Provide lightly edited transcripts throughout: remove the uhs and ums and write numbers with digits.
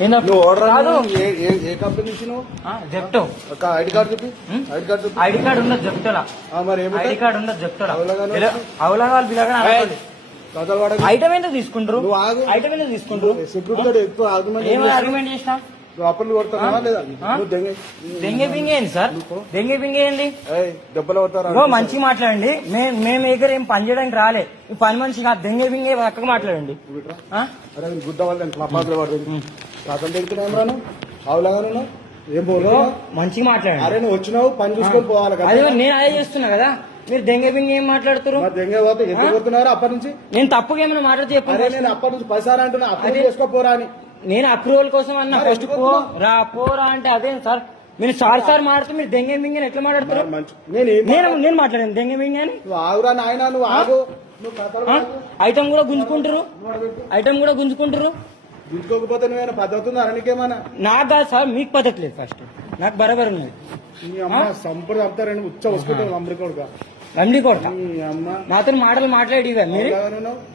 నువ్వు ఆర్డర్ ఏ కంపెనీ నుంచి నువ్వు జెప్టో ఐడి కార్డు చూపి ఐడి కార్డు చూపి ఐడి కార్డు ఉన్నది జెప్టోలా మరి ఐడి కార్డు ఉన్నది జెప్టోలా అవలాగాలు పిల్లగా ఐటమ్ ఎందుకు తీసుకుంటారు నువ్వు ఆగు ఐటమ్ ఎందుకు తీసుకుంటారు సెక్యూరిటీ ఎక్కువ ఏమైనా ఆర్గ్యుమెంట్ చేసినా నువ్వు అప్పలు కొడతావా లేదా దెంగే బింగే ఏంది సార్ దెంగే బింగే ఏంది దెబ్బలు కొడతారా ఓ మంచిగా మాట్లాడండి మేము దగ్గర ఏం పని చేయడానికి రాలే ఈ పని మనిషి కాదు దెంగే బింగే పక్కకు మాట్లాడండి అరే గుడ్డ వాళ్ళు మా పాత్ర పడుతుంది కాకలు తింటున్నాం రాను ఆవులాగా ఏం పోను మంచిగా మాట్లాడండి అరే నువ్వు వచ్చినావు పని చూసుకొని పోవాలి కదా అదే నేను అదే చేస్తున్నా కదా మీరు దెంగే బింగే ఏం మాట్లాడుతారు దెంగే పోతే ఎందుకు కొడుతున్నారు అప్పటి నుంచి నేను తప్పుగా ఏమైనా మాట్లాడితే చెప్పండి నేను అప్పటి నుంచి పైసా అంటున్నా అప్లై చేసుకోపోరా అని నేను అప్రూవల్ కోసం అన్న ఫస్ట్ పోరా అంటే అదే సార్ మీరు సార్ మాట్లాడితే మీరు దెంగే బింగే ఎట్లా మాట్లాడతారు నేను మాట్లాడాను దెంగే బింగే అని నువ్వు ఆగురా నాయన నువ్వు ఆగు నువ్వు ఐటమ్ కూడా గుంజుకుంటారు గుంజుకోకపోతే నువ్వేనా పద్ధతి ఉందా నీకేమన్నా నాకు కాదు సార్ మీకు పద్ధతి లేదు ఫస్ట్ నాకు బరాబర్ ఉన్నది సంపద చెప్తారండి ఉచ్చ వసుకుంటావు అమెరికా రండి కొడక నాతో మాటలు మాట్లాడి మీరు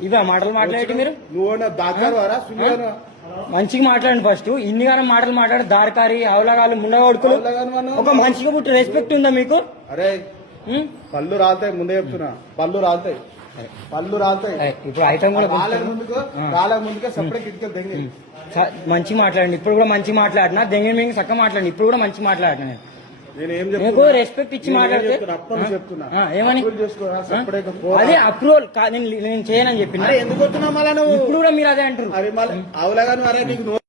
ఇవా మాటలు మాట్లాడి మీరు నువ్వు దాకారా మంచిగా మాట్లాడండి ఫస్ట్ ఇన్ని గానం మాటలు మాట్లాడి దారికారి అవలగాలు ముండగొడుకులు ఒక మంచిగా పుట్టి రెస్పెక్ట్ ఉందా మీకు అరే పళ్ళు రాలుతాయి ముందే చెప్తున్నా పళ్ళు రాలుతాయి ఇప్పుడు ఐటమ్ కూడా ముందుగా సపరేట్ కిటికలు తెంగి మంచిగా మాట్లాడండి ఇప్పుడు కూడా మంచిగా మాట్లాడినా దెంగ మింగి చక్కగా మాట్లాడండి ఇప్పుడు కూడా మంచిగా మాట్లాడినా నేను రెస్పెక్ట్ ఇచ్చి మాట్లాడితే ఏమని అదే అప్రూవల్ నేను చేయనని చెప్పిన ఎందుకు వస్తున్నావు మళ్ళీ ఇప్పుడు కూడా మీరు అదే అంటారు అవలాగా